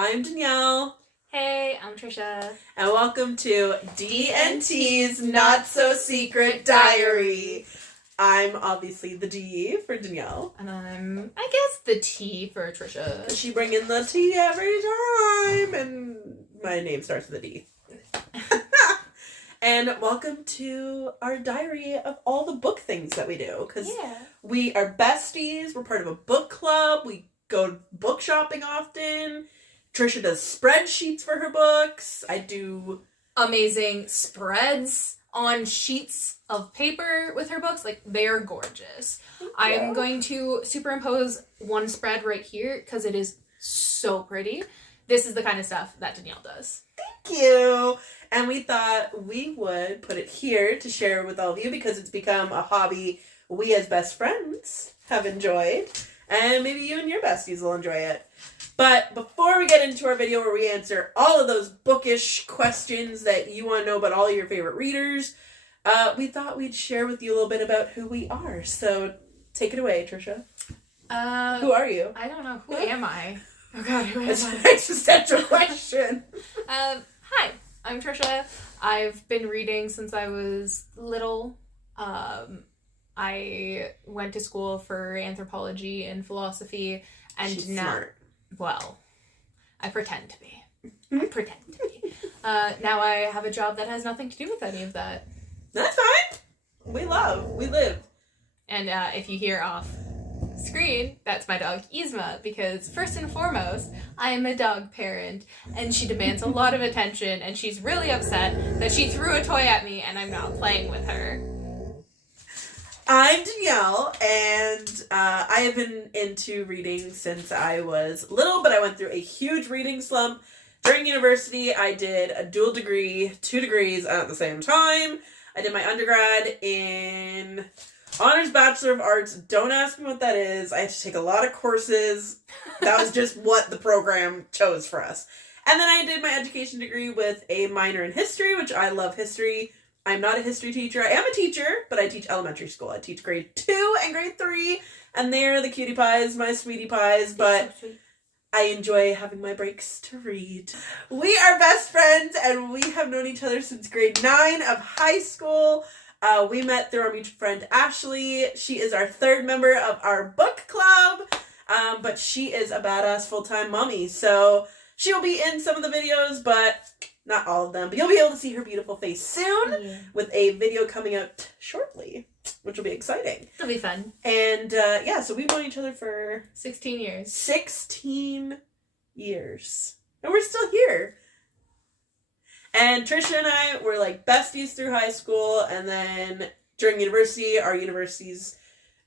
I'm Danielle. Hey, I'm Tricia. And welcome to D&T's Not So Secret Diary. I'm obviously the D for Danielle. And I'm, I guess, the T for Tricia. She bring in the T every time. And my name starts with a D. And welcome to our diary of all the book things that we do. Because we are besties. We're part of a book club. We go book shopping often. Tricia does spreadsheets for her books. I do amazing spreads on sheets of paper with her books. Like, they are gorgeous. I am going to superimpose one spread right here because it is so pretty. This is the kind of stuff that Danielle does. Thank you. And we thought we would put it here to share with all of you because it's become a hobby we as best friends have enjoyed. And maybe you and your besties will enjoy it. But before we get into our video where we answer all of those bookish questions that you want to know about all your favorite readers, we thought we'd share with you a little bit about who we are. So take it away, Tricia. Who are you? I don't know. Who am I? Oh God, who am I? It's an existential question. Hi, I'm Tricia. I've been reading since I was little. I went to school for anthropology and philosophy, and She's now, smart. well, I pretend to be. Now I have a job that has nothing to do with any of that. That's fine. We live. And if you hear off screen, that's my dog Yzma, because first and foremost, I am a dog parent, and she demands a lot of attention, and she's really upset that she threw a toy at me and I'm not playing with her. I'm Danielle, and I have been into reading since I was little, but I went through a huge reading slump. During university, I did a dual degree, 2 degrees at the same time. I did my undergrad in Honors Bachelor of Arts. Don't ask me what that is. I had to take a lot of courses. That was just what the program chose for us. And then I did my education degree with a minor in history, which I love history. I'm not a history teacher. I am a teacher, but I teach elementary school. I teach grade 2 and grade 3, and they're the cutie pies, my sweetie pies, but I enjoy having my breaks to read. We are best friends, and we have known each other since grade 9 of high school. We met through our mutual friend, Ashley. She is our 3rd member of our book club, but she is a badass full-time mommy, so she'll be in some of the videos, but not all of them. But you'll be able to see her beautiful face soon with a video coming out shortly, which will be exciting. It'll be fun. And so we've known each other for 16 years. 16 years. And we're still here. And Tricia and I were like besties through high school, and then during university, our university's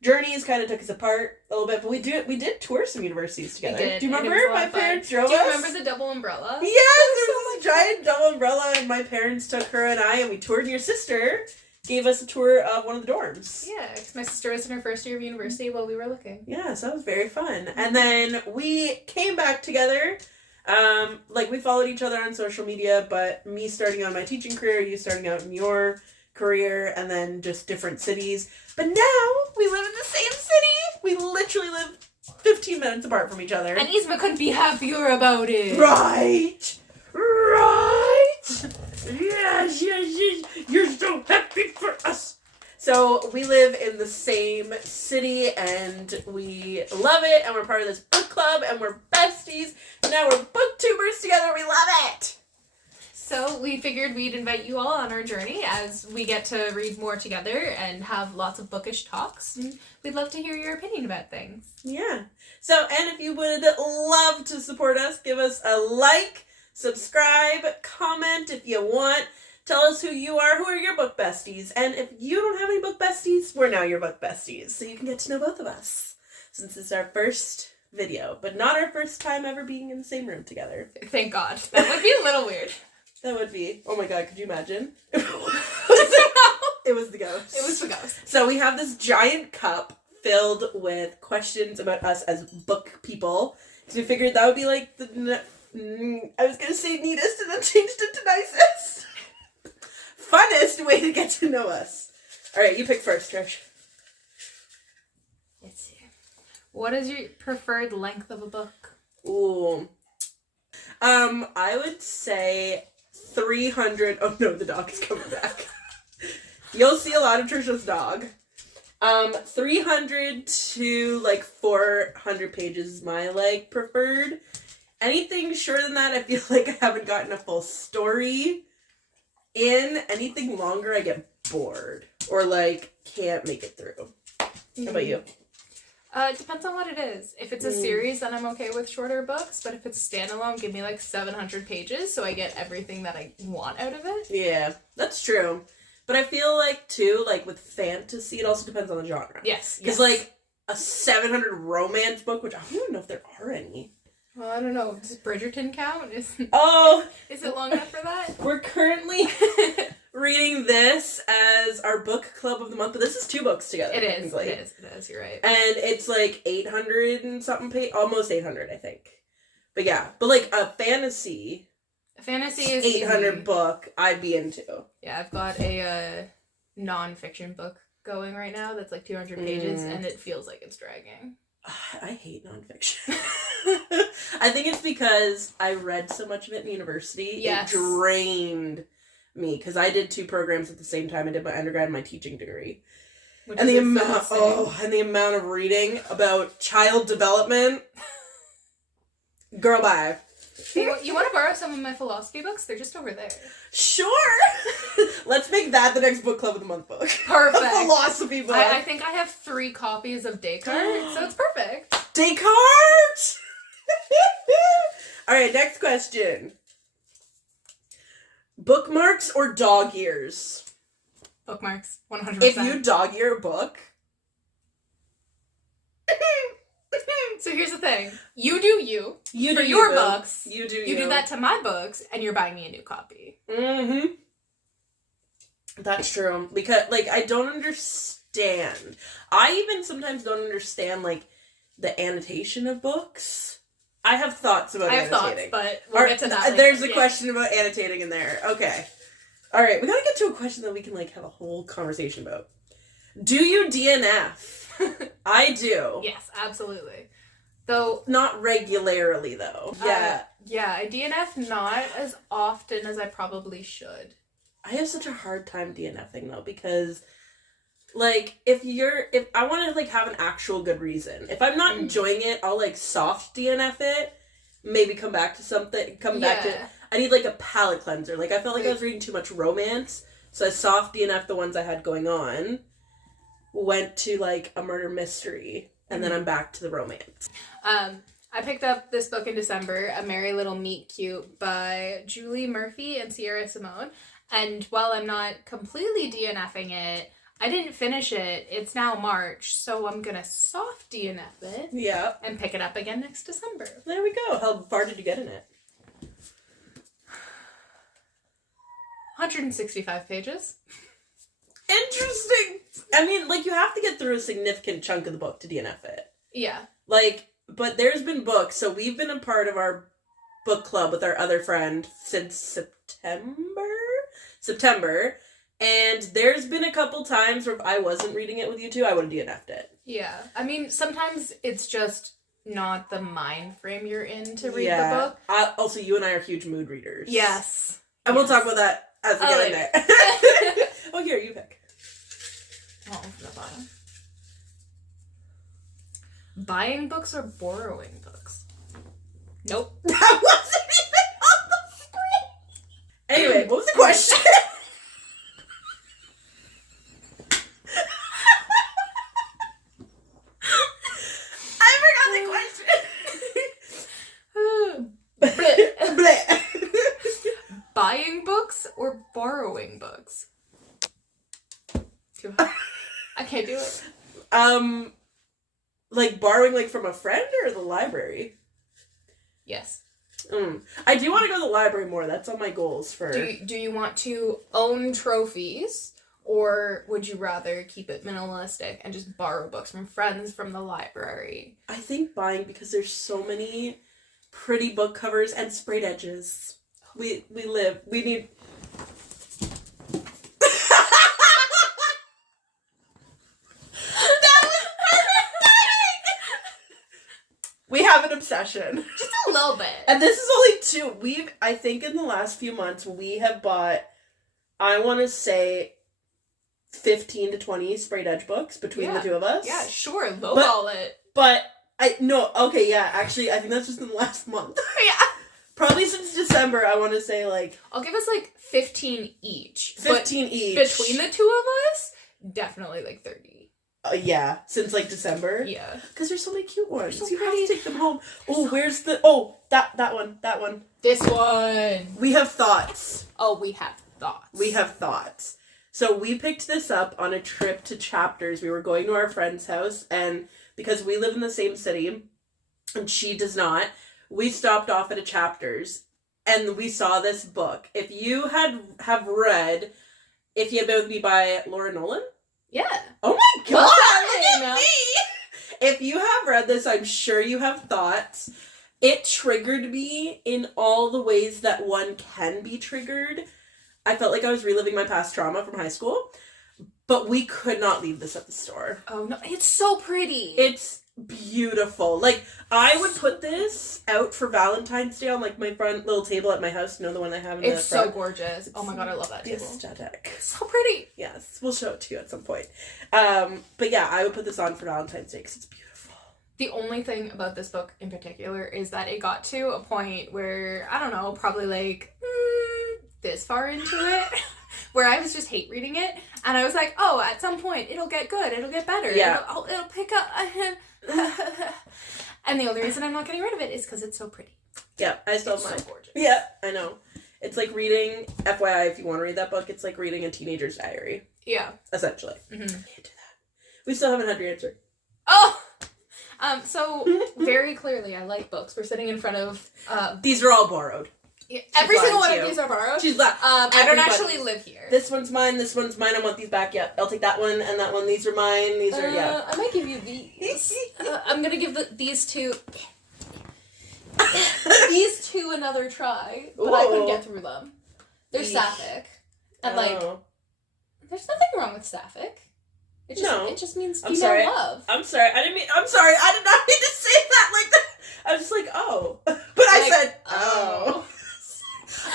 journeys kind of took us apart a little bit, but we did tour some universities together. We did. Do you remember my parents drove us? Do you remember the double umbrella? Yes, there was this giant double umbrella, and my parents took her and I, and we toured. Your sister gave us a tour of one of the dorms. Yeah, because my sister was in her first year of university while we were looking. Yeah, so that was very fun. And then we came back together. We followed each other on social media, but me starting on my teaching career, you starting out in your career, and then just different cities. But now we live in the same city. We literally live 15 minutes apart from each other. And Yzma couldn't be happier about it. Right. Yes. You're so happy for us. So we live in the same city, and we love it, and we're part of this book club, and we're besties. Now we're booktubers together. We love it. So we figured we'd invite you all on our journey as we get to read more together and have lots of bookish talks. And we'd love to hear your opinion about things. Yeah. So, and if you would love to support us, give us a like, subscribe, comment if you want. Tell us who you are. Who are your book besties? And if you don't have any book besties, we're now your book besties. So you can get to know both of us. Since it's our first video, but not our first time ever being in the same room together. Thank God. That would be a little weird. That would be. Oh my God, could you imagine? It was the ghost. It was the ghost. So we have this giant cup filled with questions about us as book people. Because we figured that would be like I was going to say neatest and then changed it to nicest. Funnest way to get to know us. All right, you pick first, Trish. Let's see. What is your preferred length of a book? Ooh. I would say 300. Oh no, the dog is coming back. You'll see a lot of Tricia's dog. 300 to like 400 pages is my like preferred. Anything shorter than that, I feel like I haven't gotten a full story in. Anything longer, I get bored or like can't make it through. How about you? It depends on what it is. If it's a series, then I'm okay with shorter books. But if it's standalone, give me like 700 pages so I get everything that I want out of it. Yeah, that's true. But I feel like, too, like with fantasy, it also depends on the genre. Yes. Because, like, a 700 romance book, which I don't even know if there are any. Well, I don't know. Does Bridgerton count? Is it long enough for that? We're currently reading this as our book club of the month, but this is 2 books together. It is. You're right. And it's like 800 and something almost 800, I think. But yeah, but like a fantasy is 800 easy. book I'd be into. Yeah, I've got a non-fiction book going right now that's like 200 pages, and it feels like it's dragging. I hate nonfiction. I think it's because I read so much of it in university. Yes. It drained me because I did 2 programs at the same time. I did my undergrad and my teaching degree. And the amount of reading about child development. Girl, bye. You want to borrow some of my philosophy books? They're just over there. Sure. Let's make that the next book club of the month book. Perfect. A philosophy book. I think I have 3 copies of Descartes, so it's perfect. Descartes! All right, next question. Bookmarks or dog ears? Bookmarks, 100%. If you dog ear a book... So here's the thing. You do you. You for do your you, books. You do You do that to my books, and you're buying me a new copy. Mm-hmm. That's true. Because, like, I don't understand. I even sometimes don't understand, like, the annotation of books. I have thoughts about annotating. But we'll get to that later. There's a question about annotating in there. Okay. All right, we gotta get to a question that we can, like, have a whole conversation about. Do you DNF? I do. Yes, absolutely. Though not regularly, though. Yeah. I DNF not as often as I probably should. I have such a hard time DNFing, though, because, like, if I want to, like, have an actual good reason. If I'm not enjoying it, I'll, like, soft DNF it, maybe come back to, I need, like, a palate cleanser. Like, I felt like I was reading too much romance, so I soft DNF the ones I had going on, went to, like, a murder mystery, and then I'm back to the romance. I picked up this book in December, A Merry Little Meet Cute by Julie Murphy and Sierra Simone. And while I'm not completely DNFing it, I didn't finish it. It's now March, so I'm gonna soft DNF it. Yeah. And pick it up again next December. There we go. How far did you get in it? 165 pages. Interesting. I mean, like, you have to get through a significant chunk of the book to DNF it. Yeah. Like, but there's been books, so we've been a part of our book club with our other friend since September, and there's been a couple times where if I wasn't reading it with you two, I would have DNF'd it. Yeah. I mean, sometimes it's just not the mind frame you're in to read the book. Also, you and I are huge mood readers. Yes. And we'll talk about that as we get in there. Oh, here, you pick. Oh, from the bottom. Buying books or borrowing books? Nope. That wasn't even on the screen. Anyway, what was the question? I forgot the question. Buying books or borrowing books? Too hard. I can't do it. Like borrowing, like, from a friend or the library? Yes. I do want to go to the library more. That's on my goals for... Do you want to own trophies, or would you rather keep it minimalistic and just borrow books from friends from the library? I think buying, because there's so many pretty book covers and sprayed edges. We need... We have an obsession. Just a little bit. And this is only 2. I think in the last few months, we have bought, I want to say, 15 to 20 sprayed edge books between the 2 of us. Yeah, sure. Lowball it. But, actually, I think that's just in the last month. Yeah. Probably since December, I want to say, like... I'll give us, like, 15 each. 15 each. Between the 2 of us, definitely, like, 30. Yeah, since, like, December. Yeah. Because there's so many cute ones. So you have pretty. to take them home. Oh, where's the... Oh, that one. This one. We have thoughts. Oh, we have thoughts. So we picked this up on a trip to Chapters. We were going to our friend's house, and because we live in the same city, and she does not, we stopped off at a Chapters, and we saw this book. If you have read If You Had Been With Me by Laura Nolan? Yeah. Oh my god! Well, Look at me! If you have read this, I'm sure you have thoughts. It triggered me in all the ways that one can be triggered. I felt like I was reliving my past trauma from high school, but we could not leave this at the store. Oh no, it's so pretty. It's beautiful. Like, I would put this out for Valentine's Day on, like, my front little table at my house. You know, the one I have in the It's front? so gorgeous. Oh my god, I love that The table. aesthetic. It's so pretty. Yes, we'll show it to you at some point. But yeah, I would put this on for Valentine's Day because it's beautiful. The only thing about this book in particular is that it got to a point where, I don't know, probably like this far into it, where I was just hate reading it, and I was like, oh, at some point it'll get good, it'll get better, Yeah. it'll pick up. And the only reason I'm not getting rid of it is because it's so pretty. Yeah, I still have It's mine. so gorgeous. Yeah, I know. It's like reading, FYI, if you want to read that book, it's like reading a teenager's diary. Yeah. Essentially. Mm-hmm. Can't do that. We still haven't had your answer. Oh! So, very clearly, I like books. We're sitting in front of... These are all borrowed. every single one lied to of you. these are borrowed. She's like, I don't everybody's. actually live here. This one's mine, I want these back. Yep, I'll take that one and that one. These are mine, these are, yeah. I might give you these. I'm gonna give these two... these two another try, but I couldn't get through them. They're sapphic. And, there's nothing wrong with sapphic. It just means female love. I'm sorry, I did not mean to say that like that. I was just like, oh. But I said, oh.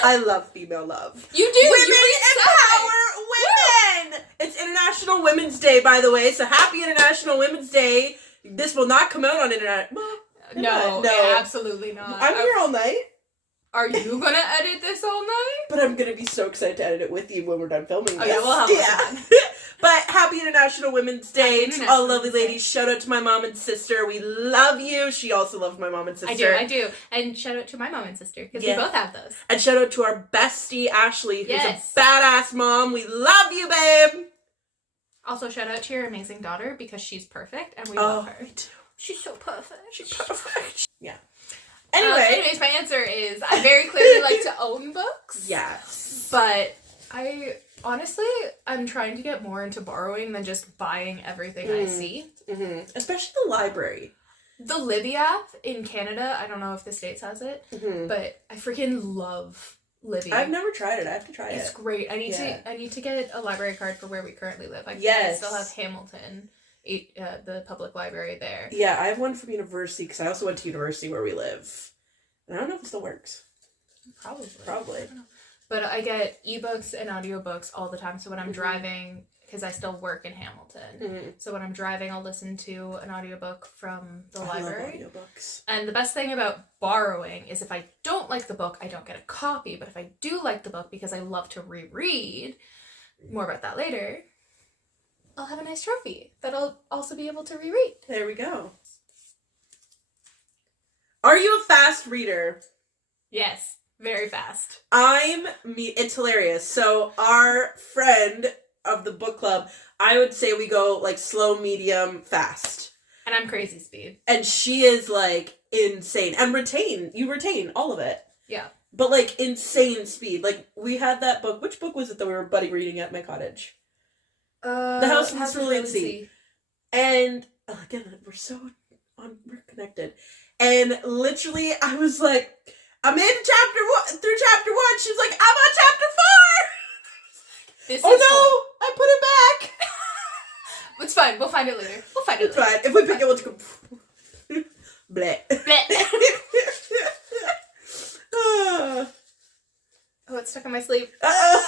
I love female love. You do! Women empower women! It's International Women's Day, by the way, so happy International Women's Day. This will not come out on Internet. No, absolutely not. I'm here all night. Are you gonna edit this all night? But I'm gonna be so excited to edit it with you when we're done filming this. Yeah, we'll have But happy International Women's Day to all lovely ladies. Shout out to my mom and sister. We love you. She also loves my mom and sister. I do. And shout out to my mom and sister, because we both have those. And shout out to our bestie, Ashley, who's a badass mom. We love you, babe. Also, shout out to your amazing daughter, because she's perfect, and we love her. Me too. She's so perfect. She's perfect. Yeah. Anyways, my answer is I very clearly like to own books. Yes. But I'm trying to get more into borrowing than just buying everything I see. Mm-hmm. Especially the library. The Libby app in Canada, I don't know if the States has it, but I freaking love Libby. I've never tried it. I have to try it. It's great. I need to get a library card for where we currently live. I still have Hamilton, the public library there. Yeah, I have one from university because I also went to university where we live. And I don't know if it still works. Probably. But I get ebooks and audiobooks all the time. So when I'm driving, because I still work in Hamilton, so when I'm driving, I'll listen to an audiobook from the library. Love audiobooks. And the best thing about borrowing is if I don't like the book, I don't get a copy. But if I do like the book, because I love to reread, more about that later, I'll have a nice trophy that I'll also be able to reread. There we go. Are you a fast reader? Yes, very fast. It's hilarious. So our friend of the book club, I would say we go like slow, medium, fast. And I'm crazy speed. And she is like insane. And you retain all of it. Yeah. But like insane speed. Like we had that book. Which book was it that we were buddy reading at my cottage? The House in the Cerulean Sea. And again, we're connected. And literally, I was like, I made through chapter 1. She was like, I'm on chapter 4. Oh no, I put it back. It's fine. We'll find it later. It's fine. If we pick it, we'll just go. Bleh. Bleh. Oh, it's stuck on my sleeve. Oh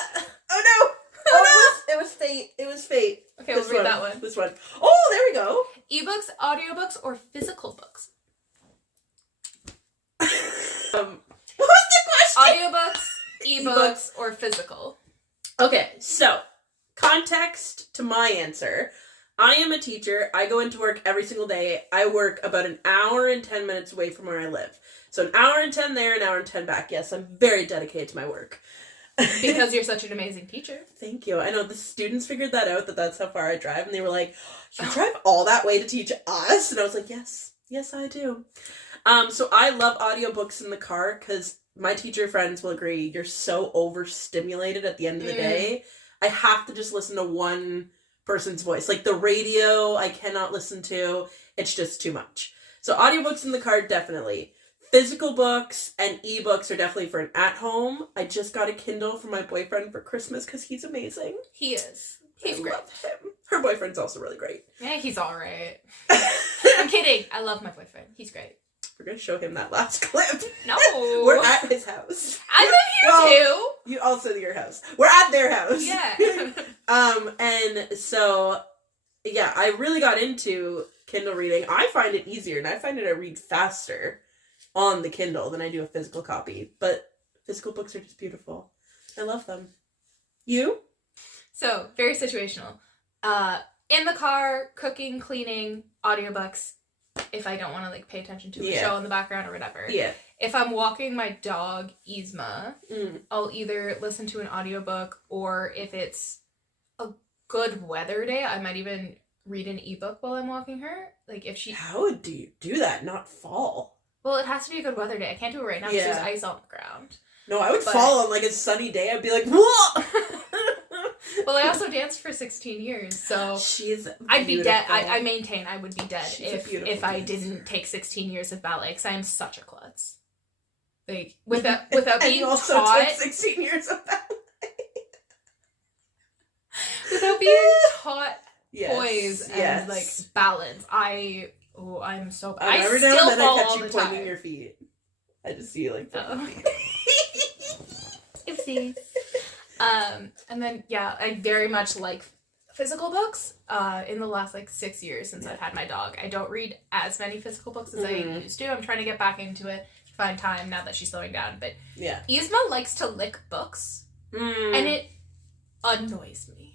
no! Oh no! It was fate. It was fate. Okay, we'll read that one. This one. Oh, there we go. eBooks, audiobooks, or physical books? What was the question? Audiobooks, ebooks, or physical? Okay, so context to my answer. I am a teacher. I go into work every single day. I work about an hour and 10 minutes away from where I live. So an hour and 10 there, an hour and 10 back. Yes, I'm very dedicated to my work. Because you're such an amazing teacher. Thank you. I know the students figured that out, that's how far I drive. And they were like, you drive all that way to teach us? And I was like, yes. Yes, I do. So I love audiobooks in the car because my teacher friends will agree. You're so overstimulated at the end of the day. I have to just listen to one person's voice. Like the radio, I cannot listen to. It's just too much. So audiobooks in the car, definitely. Physical books and ebooks are definitely for an at-home. I just got a Kindle for my boyfriend for Christmas because he's amazing. He is. He's great. Love him. Her boyfriend's also really great. Yeah, he's all right. I'm kidding. I love my boyfriend. He's great. We're going to show him that last clip. No. We're at his house. I live here too. You also at your house. We're at their house. Yeah. And so, yeah, I really got into Kindle reading. I find it easier, and I find it I read faster on the Kindle than I do a physical copy. But physical books are just beautiful. I love them. You? So, very situational. In the car, cooking, cleaning, audiobooks, if I don't want to like pay attention to a show in the background or whatever. Yeah. If I'm walking my dog, Yzma, I'll either listen to an audiobook, or if it's a good weather day, I might even read an ebook while I'm walking her. Like if she... How do you do that? Not fall. Well, it has to be a good weather day. I can't do it right now because there's ice on the ground. No, I would fall on like a sunny day. I'd be like, whoa! Well, I also danced for 16 years, so I'd be dead. I maintain I would be dead if I didn't take 16 years of ballet, because I am such a klutz. Like without being taught. Took 16 years of ballet. Without being taught poise and yes. like balance, I'm so bad. I every still now and then fall I catch all you the pointing time. your feet. I just see you like Oopsie. And then I very much like physical books. In the last like 6 years since I've had my dog, I don't read as many physical books as I used to. I'm trying to get back into it to find time now that she's slowing down. But Yzma likes to lick books, and it annoys me.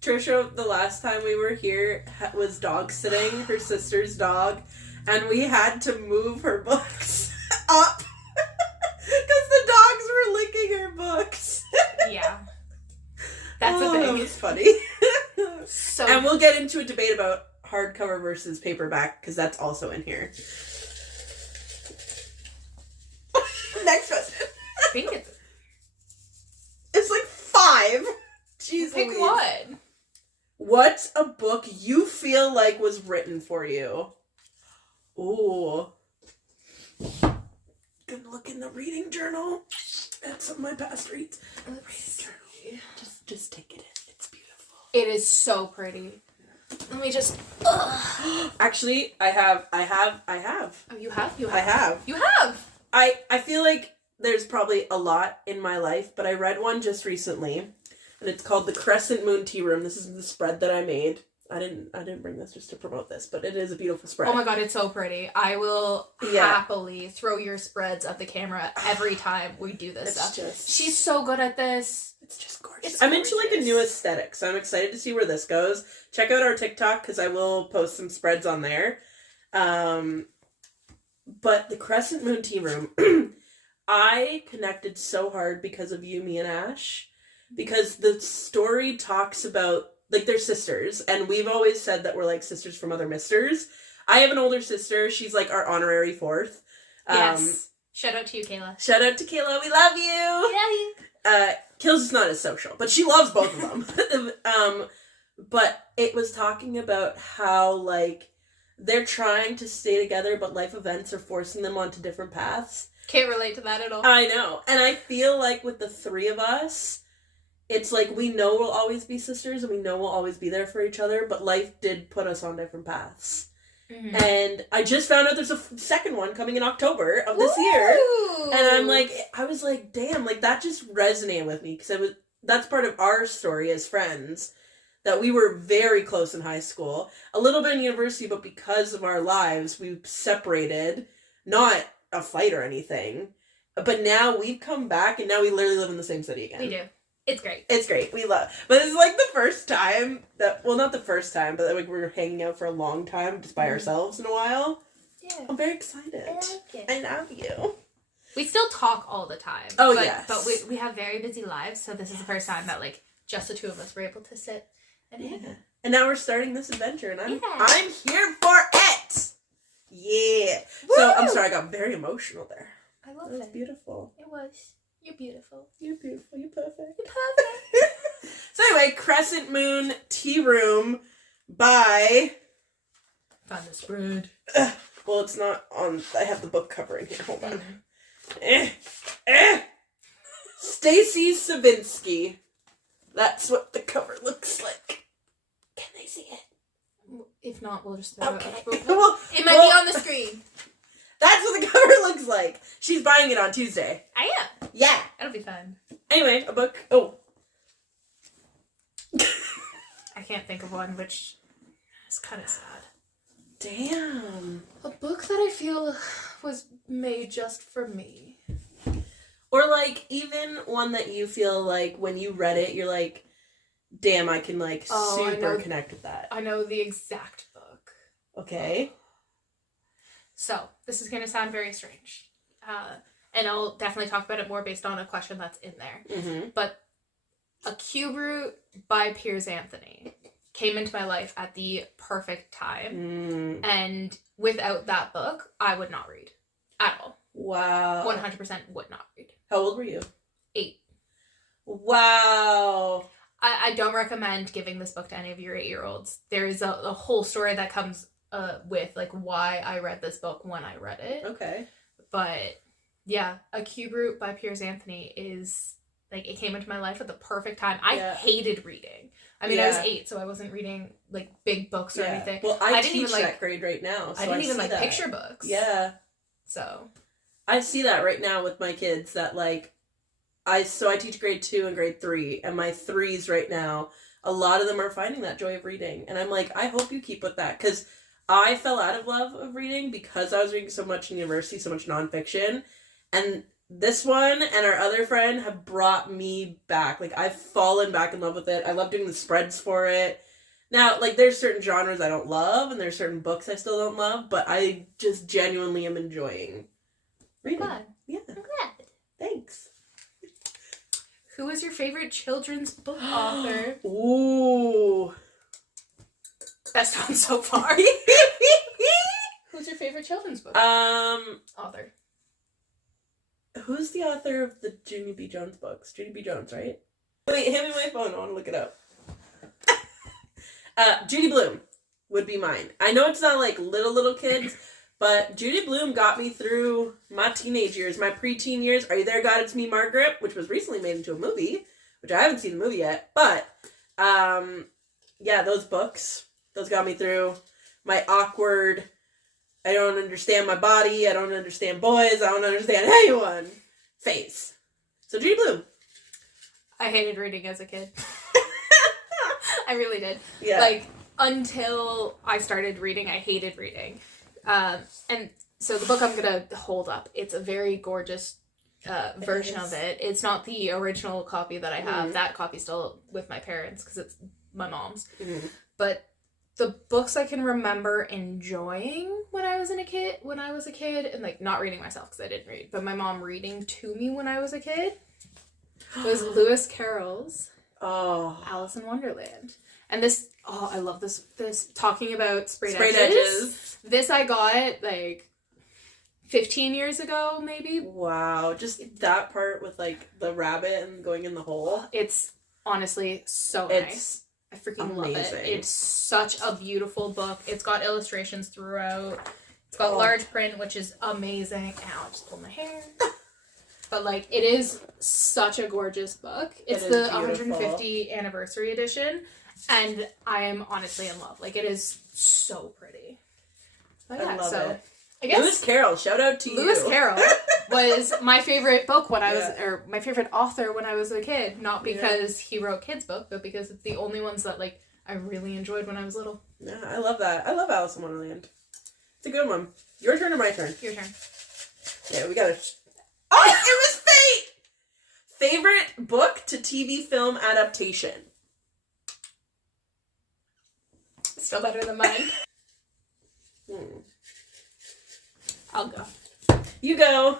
Tricia, the last time we were here, was dog sitting her sister's dog, and we had to move her books up because the dogs were licking her books. Yeah. That's a thing. That was funny. And we'll get into a debate about hardcover versus paperback, because that's also in here. Next question. I think it's like 5. Jeez, pick Louise. one. What's a book you feel like was written for you? Ooh. Gonna look in the reading journal at some of my past reads. Just take it in. It's beautiful. It is so pretty. Let me just... Actually, I have. Oh, you have? I have. You have? I feel like there's probably a lot in my life, but I read one just recently, and it's called The Crescent Moon Tea Room. This is the spread that I made. I didn't bring this just to promote this, but it is a beautiful spread. Oh my god, it's so pretty. I will happily throw your spreads at the camera every time we do this stuff. She's so good at this. It's just gorgeous. I'm into like a new aesthetic, so I'm excited to see where this goes. Check out our TikTok, because I will post some spreads on there. But The Crescent Moon Tea Room, I connected so hard because of you, me, and Ash. Because the story talks about, like, they're sisters, and we've always said that we're, like, sisters from other misters. I have an older sister. She's, like, our honorary fourth. Yes. Shout out to you, Kayla. Shout out to Kayla. We love you. We love you. Kayla's just not as social, but she loves both of them. But it was talking about how, like, they're trying to stay together, but life events are forcing them onto different paths. Can't relate to that at all. I know. And I feel like with the three of us, it's like we know we'll always be sisters and we know we'll always be there for each other, but life did put us on different paths. Mm-hmm. And I just found out there's a second one coming in October of this year. And I'm like, I was like, damn, like that just resonated with me because that's part of our story as friends, that we were very close in high school, a little bit in university, but because of our lives, we separated, not a fight or anything. But now we've come back and now we literally live in the same city again. We do. It's great. It's great. We love. But it's like the first time that, well, not the first time, but like we were hanging out for a long time just by ourselves in a while. Yeah. I'm very excited. I like it. I love you. We still talk all the time. Oh, yes. But we have very busy lives, so this is the first time that like just the two of us were able to sit and hang out. And now we're starting this adventure and I'm here for it. Yeah. Woo! So I'm sorry, I got very emotional there. I love it. It was beautiful. It was. You're beautiful. You're beautiful. You're perfect. You're perfect. So anyway, Crescent Moon Tea Room by... Found the spread. Well, it's not on... I have the book cover in here. Hold on. Stacy Savinsky. That's what the cover looks like. Can they see it? If not, we'll just throw okay. it. Well, it might be on the screen. That's what the cover looks like. She's buying it on Tuesday. I am. Yeah. That'll be fun. Anyway, a book. Oh. I can't think of one, which is kind of sad. Damn. A book that I feel was made just for me. Or like even one that you feel like when you read it, you're like, damn, I can like super connect with that. I know the exact book. Okay. So, this is going to sound very strange. And I'll definitely talk about it more based on a question that's in there. Mm-hmm. But A Cube Root by Piers Anthony came into my life at the perfect time. And without that book, I would not read. At all. Wow. 100% would not read. How old were you? 8. Wow. I don't recommend giving this book to any of your 8-year-olds. There is a whole story that comes with like why I read this book when I read it. Okay. But yeah, A Cube Root by Piers Anthony is like, it came into my life at the perfect time. I hated reading. I mean, I was 8, so I wasn't reading like big books or anything. Well, I didn't teach even that grade right now. So I didn't even like picture books. Yeah. So I see that right now with my kids that like I teach grade 2 and grade 3, and my 3s right now, a lot of them are finding that joy of reading. And I'm like, I hope you keep with that, because I fell out of love of reading because I was reading so much in university, so much nonfiction. And this one and our other friend have brought me back. Like, I've fallen back in love with it. I love doing the spreads for it. Now, like, there's certain genres I don't love, and there's certain books I still don't love, but I just genuinely am enjoying reading. I'm glad. Yeah. I'm glad. Thanks. Who is your favorite children's book author? Ooh. That sounds so far. Who's your favorite children's book author? Who's the author of the Junie B. Jones books? Junie B. Jones, right? Wait, hand me my phone. I want to look it up. Judy Blume would be mine. I know it's not like little kids, but Judy Blume got me through my teenage years, my preteen years. Are You There, God? It's Me, Margaret, which was recently made into a movie, which I haven't seen the movie yet. But, yeah, those books, those got me through my awkward, I don't understand my body, I don't understand boys, I don't understand anyone phase. So Judy Blume. I hated reading as a kid. I really did. Yeah. Like, until I started reading, I hated reading. And so the book I'm going to hold up, it's a very gorgeous version of it. It's not the original copy that I have. Mm-hmm. That copy's still with my parents because it's my mom's. Mm-hmm. But the books I can remember enjoying when I was a kid, and like not reading myself because I didn't read, but my mom reading to me when I was a kid, was Lewis Carroll's Alice in Wonderland. And this, I love this talking about sprayed edges. This I got like 15 years ago, maybe. Wow. Just that part with like the rabbit and going in the hole. It's honestly so nice. I freaking love it. It's such a beautiful book. It's got illustrations throughout. It's got large print, which is amazing. Ow, I just pulled my hair. But like, it is such a gorgeous book. It's the 150 anniversary edition. And I am honestly in love. Like, it is so pretty. But yeah, I love it. I guess Lewis Carroll, shout out to you. Lewis Carroll was my favorite book when I was, or my favorite author when I was a kid. Not because he wrote kids' book, but because it's the only ones that like I really enjoyed when I was little. Yeah, I love that. I love Alice in Wonderland. It's a good one. Your turn or my turn? Your turn. Yeah, we gotta... Oh, it was fate! Favorite book to TV film adaptation? Still better than mine. I'll go. You go.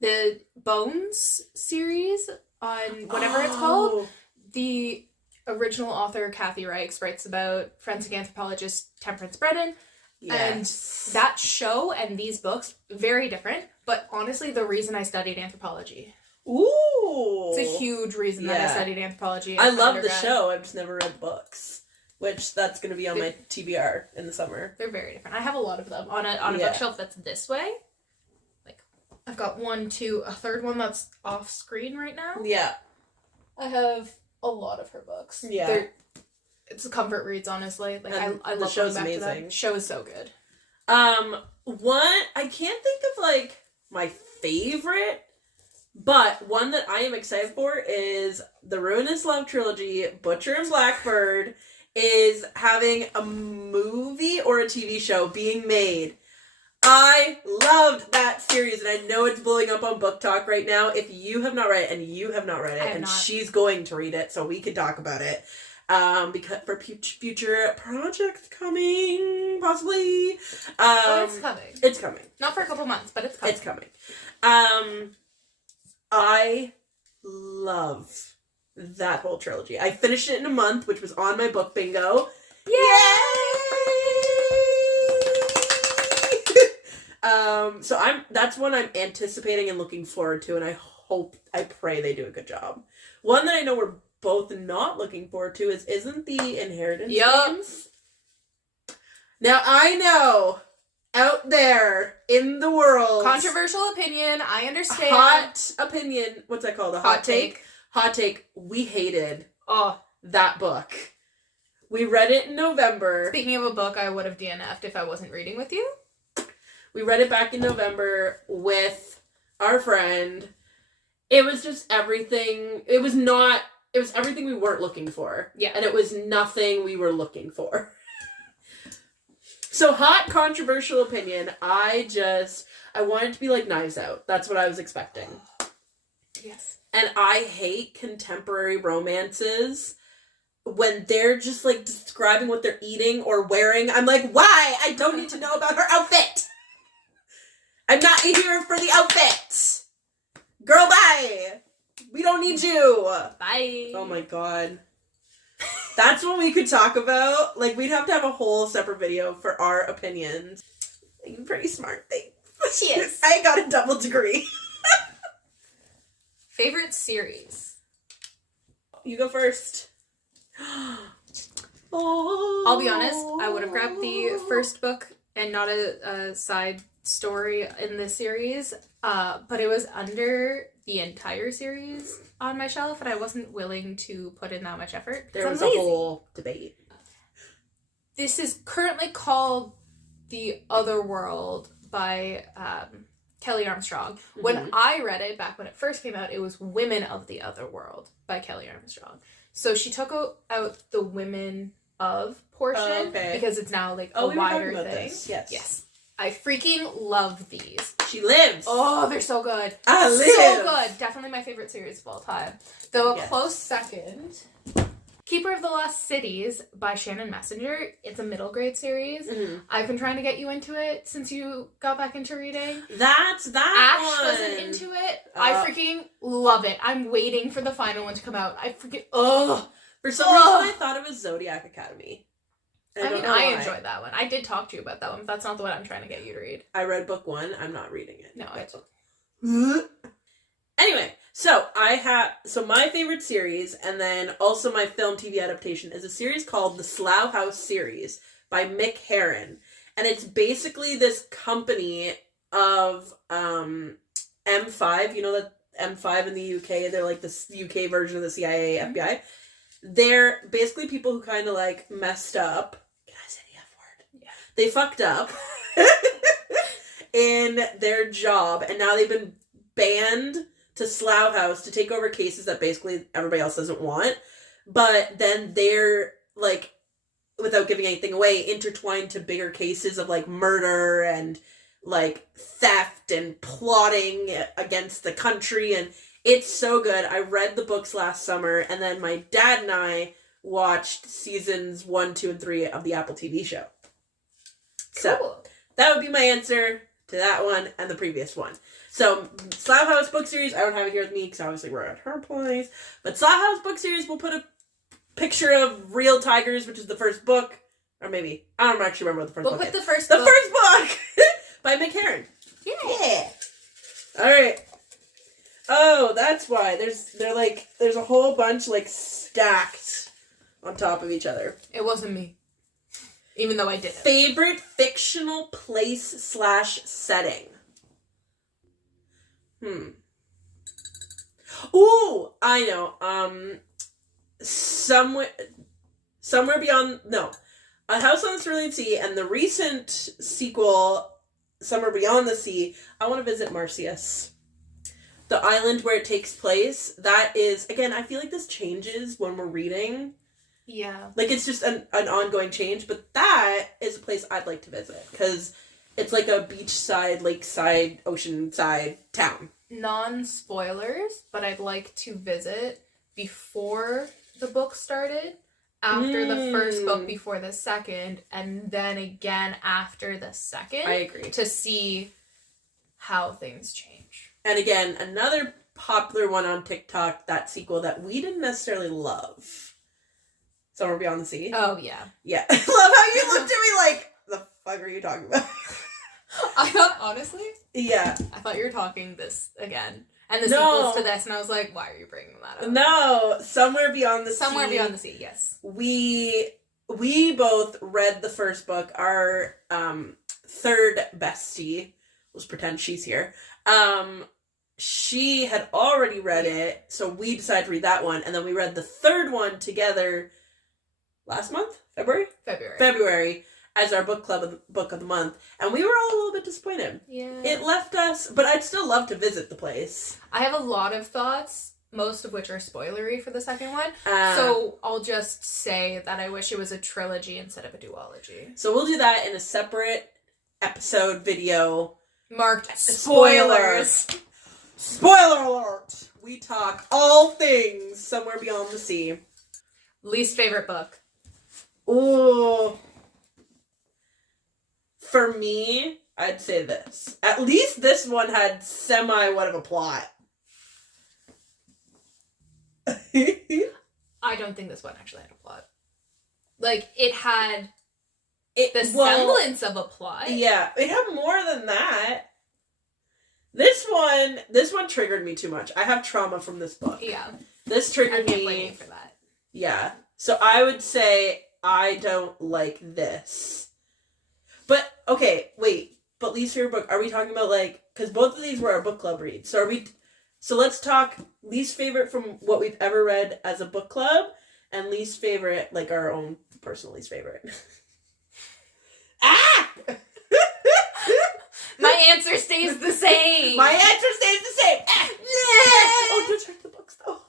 The Bones series on whatever it's called. The original author, Kathy Reichs, writes about forensic anthropologist Temperance Brennan. Yes. And that show and these books, very different. But honestly, the reason I studied anthropology. Ooh. It's a huge reason that I studied anthropology. I love the show. I've just never read books. Which, that's going to be on my TBR in the summer. They're very different. I have a lot of them on a bookshelf that's this way. Like, I've got a third one that's off screen right now. Yeah. I have a lot of her books. Yeah. It's comfort reads, honestly. Like, I love the show's amazing. That. Show is so good. One, I can't think of, like, my favorite, but one that I am excited for is the Ruinous Love trilogy, Butcher and Blackbird, is having a movie or a TV show being made. I loved that series, and I know it's blowing up on Book Talk right now. If you have not read it, and you have not read it, and she's going to read it, so we could talk about it. Because for future projects coming, possibly. It's coming. It's coming. Not for a couple months, but it's coming. It's coming. I love that whole trilogy. I finished it in a month, which was on my book bingo. Yay! So that's one I'm anticipating and looking forward to, and I pray they do a good job. One that I know we're both not looking forward to isn't the Inheritance Games? Now I know out there in the world, controversial opinion, I understand. Hot opinion, what's that called? A hot take? Hot take, we hated that book. We read it in November. Speaking of a book I would have DNF'd if I wasn't reading with you. We read it back in November with our friend. It was just everything. It was everything we weren't looking for. Yeah. And it was nothing we were looking for. So, hot controversial opinion. I wanted to be like Knives Out. That's what I was expecting. Yes. And I hate contemporary romances when they're just, like, describing what they're eating or wearing. I'm like, why? I don't need to know about her outfit. I'm not here for the outfit. Girl, bye. We don't need you. Bye. Oh, my God. That's what we could talk about. Like, we'd have to have a whole separate video for our opinions. You're pretty smart, thanks. Yes. I got a double degree. Favorite series? You go first. I'll be honest, I would have grabbed the first book and not a side story in this series, but it was under the entire series on my shelf, and I wasn't willing to put in that much effort. There was a whole debate. This is currently called The Other World by Kelly Armstrong. Mm-hmm. When I read it, back when it first came out, it was Women of the Other World by Kelly Armstrong. So she took out the women of portion because it's now like a wider thing. Yes. I freaking love these. She lives. Oh, they're so good. I live. So good. Definitely my favorite series of all time. Though a close second, Keeper of the Lost Cities by Shannon Messenger. It's a middle grade series. Mm-hmm. I've been trying to get you into it since you got back into reading. That's that Ash one. wasn't into it. I freaking love it. I'm waiting for the final one to come out. For some reason I thought it was Zodiac Academy. I enjoyed that one. I did talk to you about that one, but that's not the one I'm trying to get you to read. I read book 1. I'm not reading it. No, Anyway, so my favorite series, and then also my film TV adaptation, is a series called the Slough House series by Mick Herron. And it's basically this company of M5. You know that M5 in the UK, they're like the UK version of the CIA, FBI. They're basically people who kind of like messed up. Can I say the F word? Yeah. they fucked up in their job, and now they've been banned to Slough House to take over cases that basically everybody else doesn't want. But then they're, like, without giving anything away, intertwined to bigger cases of, like, murder and, like, theft and plotting against the country, and it's so good. I read the books last summer, and then my dad and I watched seasons 1, 2, and 3 of the Apple TV show. So, Cool. that would be my answer to that one and the previous one. So, Slough House book series, I don't have it here with me because obviously we're at her place. But Slough House book series, we'll put a picture of Real Tigers, which is the first book. Or maybe, I don't actually remember what the first book is. We'll put the first book. book. The first book! By Mick Herron. Yeah. Alright. Oh, that's why. There's a whole bunch, like, stacked on top of each other. It wasn't me. Even though I did it. Favorite fictional place/setting? Ooh, I know. Somewhere Beyond... No. A House on the Cerulean Sea and the recent sequel, Somewhere Beyond the Sea, I want to visit Marsyas. The island where it takes place, that is... Again, I feel like this changes when we're reading. Yeah. Like, it's just an ongoing change, but that is a place I'd like to visit, because it's like a beachside, lakeside, oceanside town. Non-spoilers, but I'd like to visit before the book started, after the first book, before the second, and then again after the second. I agree. To see how things change. And again, another popular one on TikTok, that sequel that we didn't necessarily love. Somewhere Beyond the Sea. Oh, yeah. Yeah. I love how you looked at me like, the fuck are you talking about? I thought, honestly? Yeah. I thought you were talking this again. And the sequels to this, and I was like, why are you bringing that up? No. Somewhere Beyond the Sea. Somewhere Beyond the Sea, yes. We both read the first book. Our third bestie, let's pretend she's here, she had already read it, so we decided to read that one, and then we read the third one together last month? February, as our book club book of the month, and we were all a little bit disappointed. Yeah. It left us, but I'd still love to visit the place. I have a lot of thoughts, most of which are spoilery for the second one, so I'll just say that I wish it was a trilogy instead of a duology. So we'll do that in a separate episode video. Marked spoilers. Spoiler alert! We talk all things Somewhere Beyond the Sea. Least favorite book? Ooh. For me, I'd say this. At least this one had what of a plot. I don't think this one actually had a plot. Like, it had the semblance of a plot. Yeah, it had more than that. This one triggered me too much. I have trauma from this book. Yeah. This triggered me. I can't blame you for that. Yeah. So I would say I don't like this. But, okay, wait. But least favorite book, are we talking about, like, because both of these were our book club reads. So let's talk least favorite from what we've ever read as a book club, and least favorite, like, our own personal least favorite. Ah! My answer stays the same. My answer stays the same. Ah! Oh, don't check the books, though.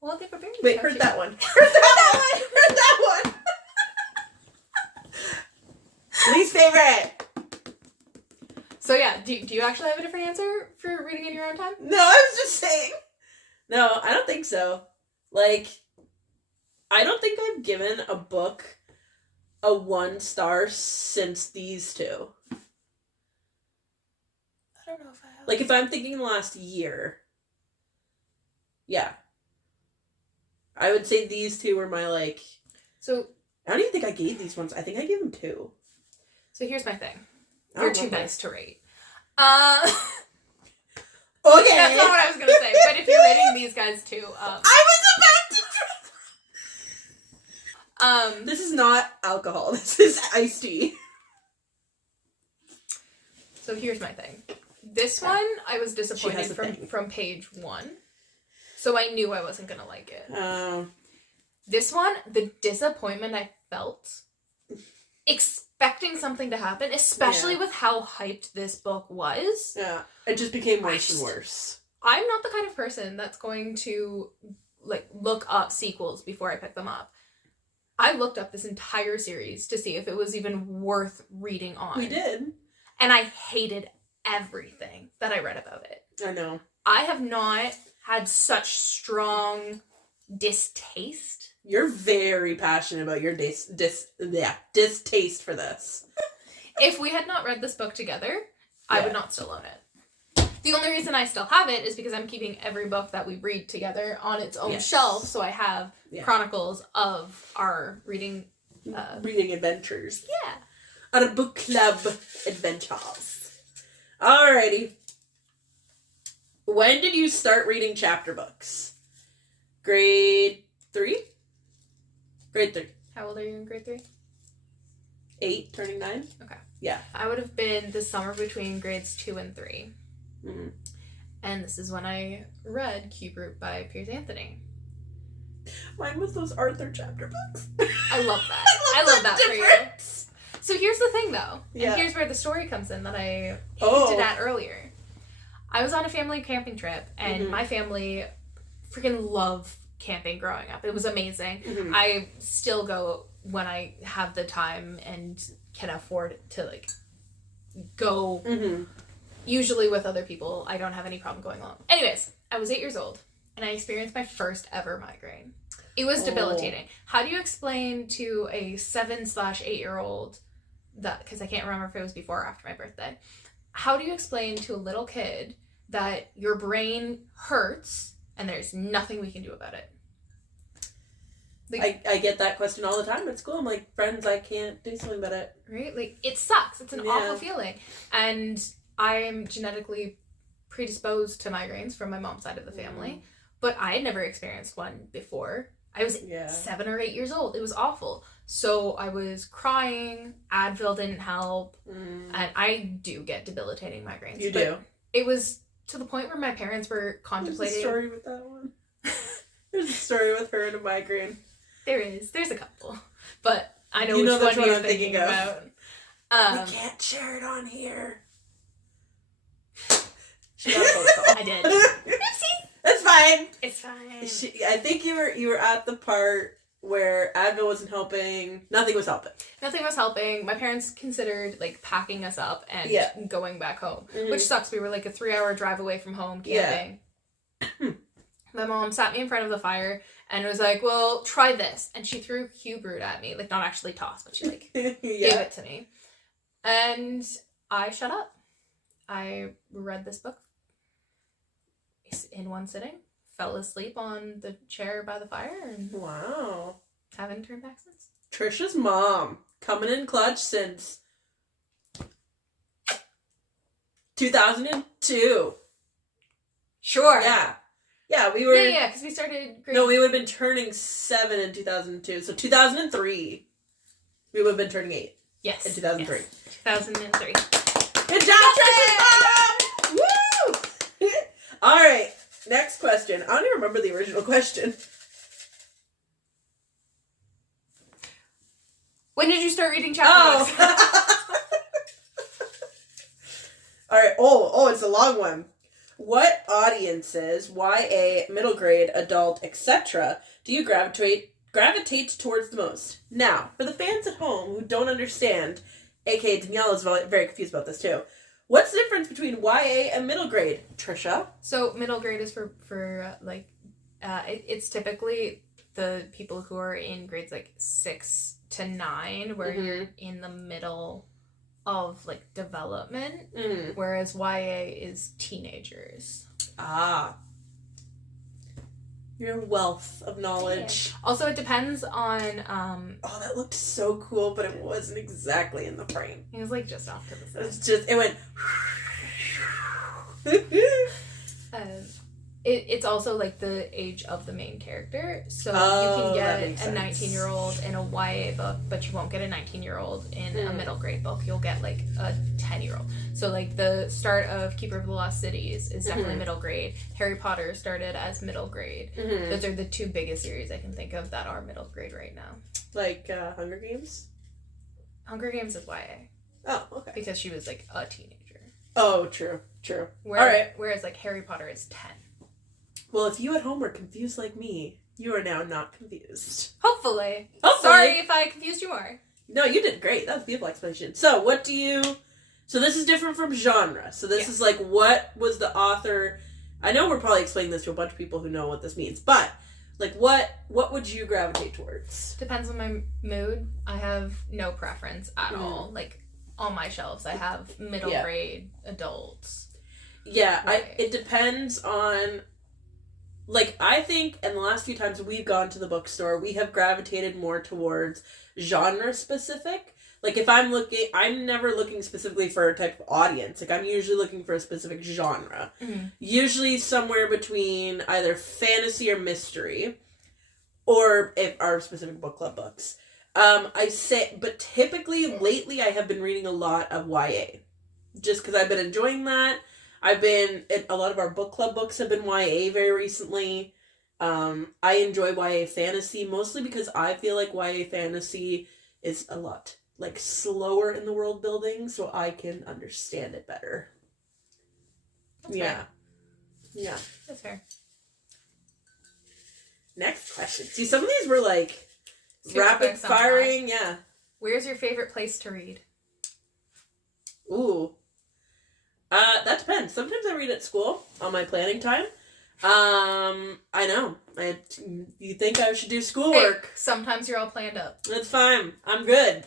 Well, they were very Wait, heard that one. Heard that one. Least favorite. So yeah, do you actually have a different answer for reading in your own time? No, I was just saying. No, I don't think so. Like, I don't think I've given a book a 1 star since these two. I don't know if I have. Like, if I'm thinking the last year. Yeah. I would say these two were my, like... So... I don't even think I gave these ones. I think I gave them 2. So here's my thing. You're too nice to rate. Okay. That's not what I was going to say. But if you're rating these guys too... I was about to... This is not alcohol. This is iced tea. So here's my thing. This one, I was disappointed from page 1. So I knew I wasn't going to like it. This one, the disappointment I felt expecting something to happen, especially with how hyped this book was. Yeah. It just became worse and worse. I'm not the kind of person that's going to, like, look up sequels before I pick them up. I looked up this entire series to see if it was even worth reading on. We did. And I hated everything that I read about it. I know. I have not had such strong distaste. You're very passionate about your distaste for this. If we had not read this book together, I would not still own it. The only reason I still have it is because I'm keeping every book that we read together on its own shelf, so I have chronicles of our reading adventures. Yeah. Our book club adventures. Alrighty. When did you start reading chapter books? Grade 3? Grade 3. How old are you in grade 3? 8, turning 9. Okay. Yeah. I would have been the summer between grades 2 and 3. Mm-hmm. And this is when I read Cube Root by Piers Anthony. Mine was those Arthur chapter books. I love that. I love that for you. So here's the thing, though. And here's where the story comes in that I hinted at earlier. I was on a family camping trip, and my family freaking loved camping growing up. It was amazing. Mm-hmm. I still go when I have the time and can afford to, like, go... Mm-hmm. Usually with other people, I don't have any problem going along. Anyways, I was 8 years old, and I experienced my first ever migraine. It was debilitating. How do you explain to a 7/8-year-old that, because I can't remember if it was before or after my birthday, how do you explain to a little kid that your brain hurts and there's nothing we can do about it? Like, I get that question all the time at school. I'm like, friends, I can't do something about it. Right? Like, it sucks. It's an awful feeling. And I'm genetically predisposed to migraines from my mom's side of the family, but I had never experienced one before. I was 7 or 8 years old. It was awful. So I was crying. Advil didn't help. And I do get debilitating migraines. You do? It was to the point where my parents were contemplating... There's a story with that one. There's a story with her and a migraine. There is. There's a couple. But I know which one you're thinking about. We can't share it on here. She got a phone call. I did. That's fine. It's fine. I think you were at the part where Advil wasn't helping. Nothing was helping. Nothing was helping. My parents considered, like, packing us up and going back home, which sucks. We were like a 3-hour drive away from home camping. Yeah. My mom sat me in front of the fire and was like, well, try this. And she threw Cube Root at me. Like, not actually tossed, but she, like, gave it to me. And I shut up. I read this book in one sitting, fell asleep on the chair by the fire, and haven't turned back since. Tricia's mom, coming in clutch since 2002. Sure. Yeah. Yeah, we were... Yeah, because we started... No, we would have been turning 7 in 2002. So 2003, we would have been turning 8. Yes. In 2003. Yes. 2003. Good job, Tricia's mom! Woo! All right, next question. I don't even remember the original question. When did you start reading chapter books? All right. Oh, it's a long one. What audiences, YA, middle grade, adult, etc., do you gravitate towards the most? Now, for the fans at home who don't understand, aka Danielle is very confused about this too. What's the difference between YA and middle grade, Tricia? So middle grade is for it's typically the people who are in grades like 6 to 9, where you're in the middle of, like, development, whereas YA is teenagers. Ah. Your wealth of knowledge. Yeah. Also, it depends on... Oh, that looked so cool, but it wasn't exactly in the frame. It was, like, just off to the It side. went... It's also, like, the age of the main character. So you can get a 19-year-old in a YA book, but you won't get a 19-year-old in a middle grade book. You'll get, like, a 10-year-old. So, like, the start of Keeper of the Lost Cities is definitely middle grade. Harry Potter started as middle grade. Those are the two biggest series I can think of that are middle grade right now. Like Hunger Games? Hunger Games is YA. Oh, okay. Because she was, like, a teenager. Oh, true. All right. Whereas, like, Harry Potter is 10. Well, if you at home are confused like me, you are now not confused. Hopefully. Sorry if I confused you more. No, you did great. That was a beautiful explanation. So, so this is different from genre. So this is like, what was the author... I know we're probably explaining this to a bunch of people who know what this means, but, like, what would you gravitate towards? Depends on my mood. I have no preference at all. Like, on my shelves, I have middle grade adults. Yeah, it depends on... Like, I think in the last few times we've gone to the bookstore, we have gravitated more towards genre-specific. Like, if I'm never looking specifically for a type of audience. Like, I'm usually looking for a specific genre. Mm-hmm. Usually somewhere between either fantasy or mystery, or if our specific book club books. But typically, lately, I have been reading a lot of YA. Just because I've been enjoying that. A lot of our book club books have been YA very recently. I enjoy YA fantasy mostly because I feel like YA fantasy is a lot, like, slower in the world building, so I can understand it better. That's fair. Yeah. That's fair. Next question. See, some of these were, like, super rapid firing, yeah. Where's your favorite place to read? Ooh. That depends. Sometimes I read at school on my planning time. I know. You think I should do schoolwork. Hey, sometimes you're all planned up. That's fine. I'm good.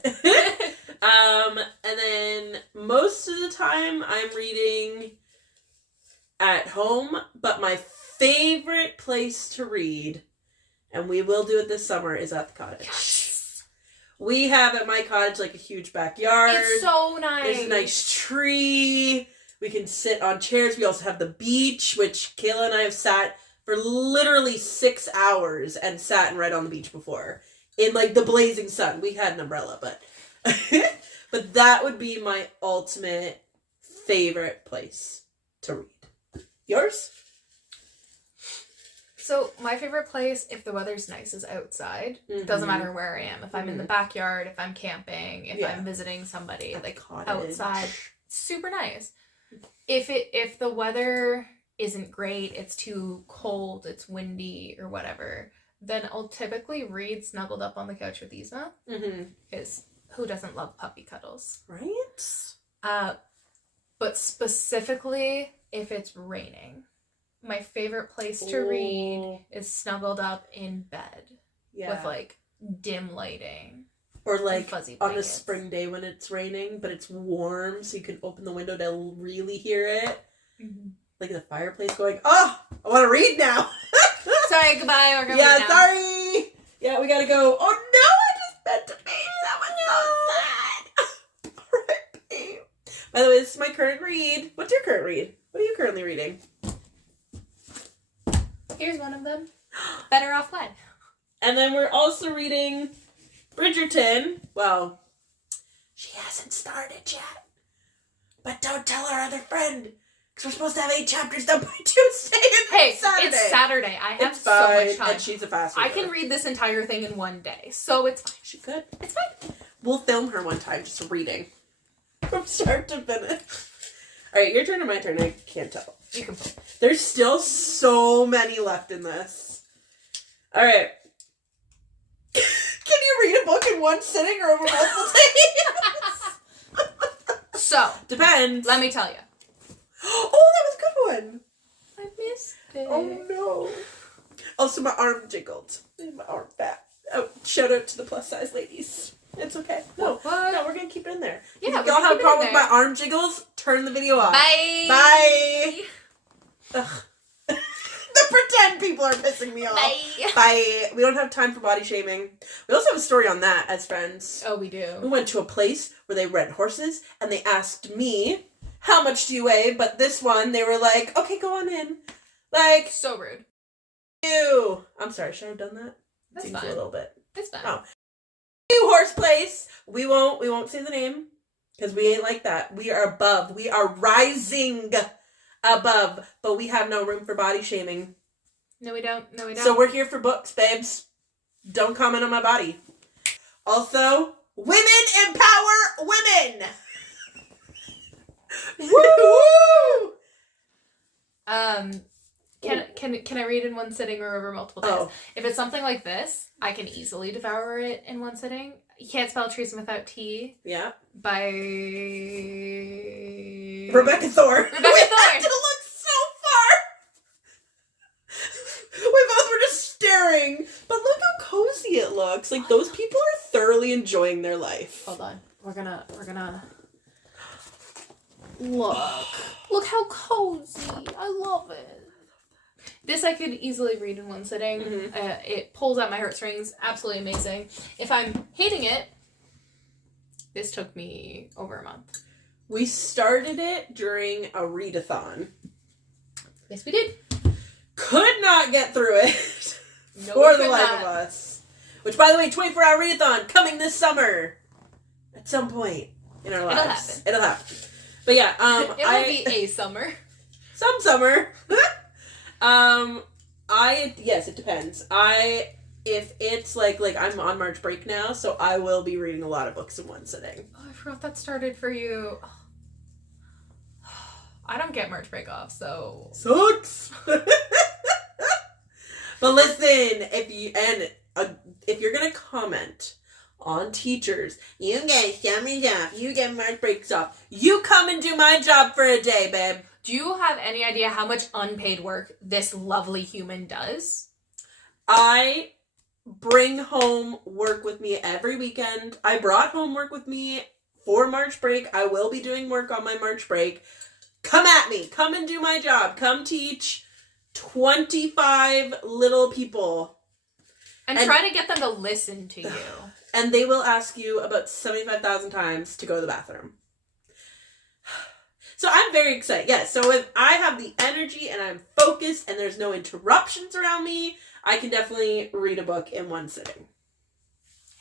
And then most of the time I'm reading at home, but my favorite place to read, and we will do it this summer, is at the cottage. Yes. We have at my cottage, like, a huge backyard. It's so nice. There's a nice tree. We can sit on chairs. We also have the beach, which Kayla and I have sat for literally 6 hours and sat and read on the beach before. In, like, the blazing sun. We had an umbrella, but... but that would be my ultimate favorite place to read. Yours? So, my favorite place, if the weather's nice, is outside. Mm-hmm. Doesn't matter where I am. If I'm in the backyard, if I'm camping, if I'm visiting somebody, like, outside. Super nice. If the weather isn't great, it's too cold, it's windy, or whatever, then I'll typically read snuggled up on the couch with Yzma. Because who doesn't love puppy cuddles? Right? But specifically, if it's raining. My favorite place to read is snuggled up in bed. With, like, dim lighting. Or, like, on a spring day when it's raining, but it's warm, so you can open the window to really hear it. Mm-hmm. Like, the fireplace going, oh, I want to read now. Sorry, goodbye. We're going to read now. Sorry. Yeah, we got to go. Oh, no, I just meant to baby. That was so sad. All right, babe. By the way, this is my current read. What's your current read? What are you currently reading? Here's one of them. Better Off Wed. And then we're also reading... Bridgerton. Well, she hasn't started yet. But don't tell her other friend. Because we're supposed to have 8 chapters done by Tuesday. And it's Saturday. It's Saturday. I have so much time. And she's a fast reader. I can read this entire thing in one day. So it's fine. She could. It's fine. We'll film her one time just reading. From start to finish. Alright, your turn or my turn? I can't tell. You can pull. There's still so many left in this. Alright. Can you read a book in one sitting or over multiple days? So, depends. Let me tell you. Oh, that was a good one. I missed it. Oh, no. Also, my arm jiggled. My arm fat. Oh, shout out to the plus size ladies. It's okay. No, we're going to keep it in there. Yeah, if y'all have a problem with my arm jiggles, turn the video off. Bye. Bye. Ugh. The pretend people are pissing me off. Bye. We don't have time for body shaming. We also have a story on that as friends. Oh, we do. We went to a place where they rent horses, and they asked me, how much do you weigh? But this one, they were like, okay, go on in. Like. So rude. Ew. I'm sorry, should I have done that? That's Seems fine. a little bit. It's fine. Oh. New horse place. We won't say the name, because we ain't like that. We are above. We are rising above, but we have no room for body shaming. No, we don't. No, we don't. So we're here for books, babes. Don't comment on my body. Also, Women empower women! Woo! Can I read in one sitting or over multiple days? Oh. If it's something like this, I can easily devour it in one sitting. You can't spell treason without T. Yeah. By Rebecca Thor. Rebecca We Thor. had to look so far. We both were just staring. But look how cozy it looks. Like, those people are thoroughly enjoying their life. Hold on. We're gonna look how cozy. I love it. This I could easily read in one sitting. Mm-hmm. It pulls out my heartstrings. Absolutely amazing. If I'm hating it, this took me over a month. We started it during a readathon. Yes, we did. Could not get through it. No, For we the could life not. of us. Which, by the way, 24-hour readathon coming this summer. At some point in our lives. It'll happen. But yeah, It'll be a summer. Some summer. Yes, it depends. If it's like I'm on March break now, so I will be reading a lot of books in one sitting. Oh, I forgot that started for you. I don't get March break off, so Sucks. But listen, if you're gonna comment on teachers, you get summer off, you get March breaks off, you come and do my job for a day, babe. do you have any idea how much unpaid work this lovely human does? I bring home work with me every weekend. I brought home work with me for March break. I will be doing work on my March break. Come at me. Come and do my job. Come teach 25 little people. And try to get them to listen to you. And they will ask you about 75,000 times to go to the bathroom. So I'm very excited. Yes, so if I have the energy and I'm focused and there's no interruptions around me, I can definitely read a book in one sitting.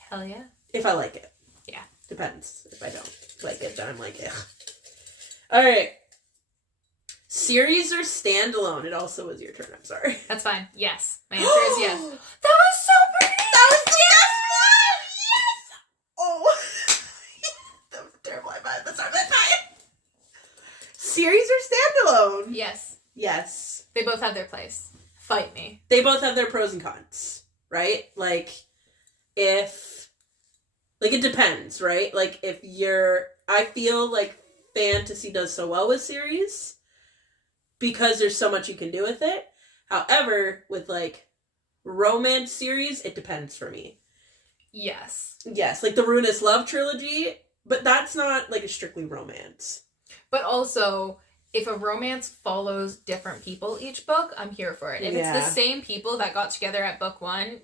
Hell yeah. If I like it. Yeah. Depends. If I don't like it, then I'm like, ugh. Alright. Series or standalone? It also was your turn, I'm sorry. That's fine. Yes. My answer is yes. That was so pretty! That was the best one! Yes! Oh. That was terrible. I might have started that time. Series or standalone? Yes. Yes. They both have their place. Fight me. They both have their pros and cons, right? It depends, right? I feel like fantasy does so well with series because there's so much you can do with it. However, with romance series, it depends for me. Yes. Yes, the Ruinous Love trilogy, but that's not a strictly romance. But also, if a romance follows different people each book, I'm here for it. If it's the same people that got together at book one,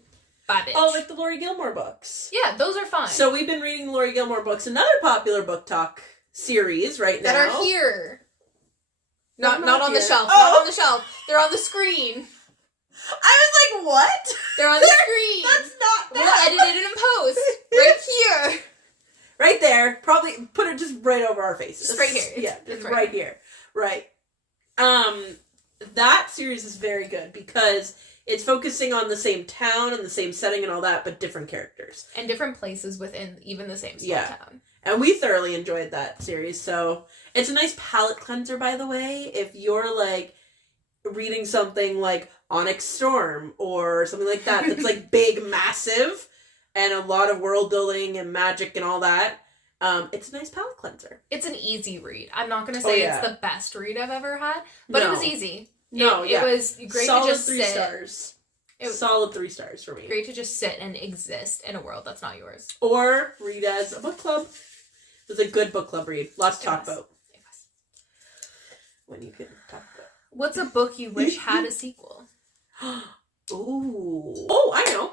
bad bitch. Oh, the Laurie Gilmore books. Yeah, those are fine. So we've been reading Laurie Gilmore books, another popular book talk series right now. That are here. Not on here. the shelf. Oh. Not on the shelf. They're on the screen. I was like, what? They're on the screen. That's not We'll that. edit it in post. Right here. Right there. Probably put it just right over our faces. Just right here. Yeah, It's it's right here. Right. That series is very good because it's focusing on the same town and the same setting and all that, but different characters. And different places within even the same small town. And we thoroughly enjoyed that series, so it's a nice palate cleanser, by the way, if you're, reading something like Onyx Storm or something like that that's, big, massive, and a lot of world building and magic and all that. It's a nice palate cleanser. It's an easy read. I'm not going to say it's the best read I've ever had, but it was easy. No, it was great Solid to just 3 sit. stars. Solid 3 stars for me. Great to just sit and exist in a world that's not yours. Or read as a book club. It was a good book club read. Lots to talk about. It was. When you can talk about. What's a book you wish had a sequel? Ooh. Oh, I know.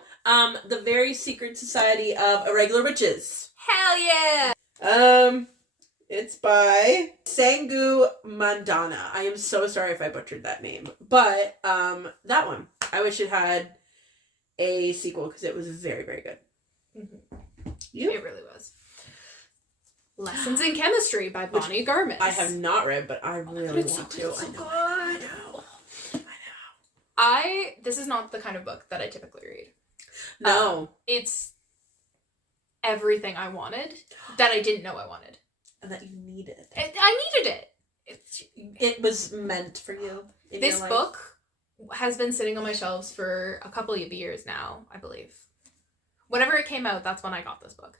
The Very Secret Society of Irregular Witches. Hell yeah! It's by Sangu Mandana. I am so sorry if I butchered that name. But, that one. I wish it had a sequel because it was very, very good. Mm-hmm. You? It really was. Lessons in Chemistry by Bonnie Garmis. I have not read, but I really want to. It's so good. I know. This is not the kind of book that I typically read. No. It's everything I wanted that I didn't know I wanted. And that you needed. I needed it. It was meant for you. This book has been sitting on my shelves for a couple of years now, I believe. Whenever it came out, that's when I got this book.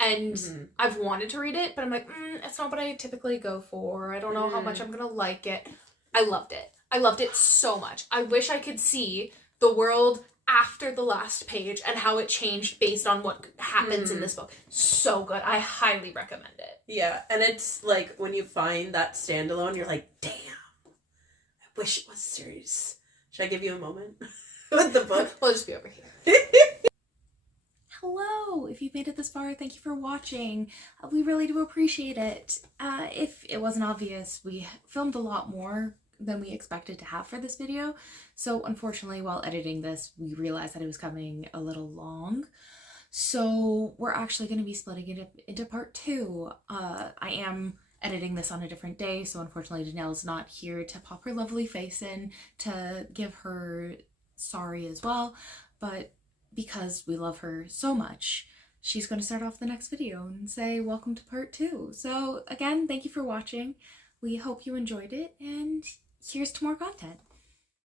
And I've wanted to read it, but I'm like, it's not what I typically go for. I don't know how much I'm going to like it. I loved it. I loved it so much. I wish I could see the world after the last page and how it changed based on what happens in this book. So good. I highly recommend it. Yeah, and it's like when you find that standalone, you're like, damn, I wish it was serious. Should I give you a moment with the book? We'll just be over here. Hello! If you've made it this far, thank you for watching. We really do appreciate it. If it wasn't obvious, we filmed a lot more than we expected to have for this video. So unfortunately, while editing this, we realized that it was coming a little long. So we're actually going to be splitting it into part 2. I am editing this on a different day, so unfortunately Danielle's not here to pop her lovely face in to give her sorry as well. But because we love her so much, she's going to start off the next video and say welcome to part 2. So again, thank you for watching. We hope you enjoyed it, and here's to more content.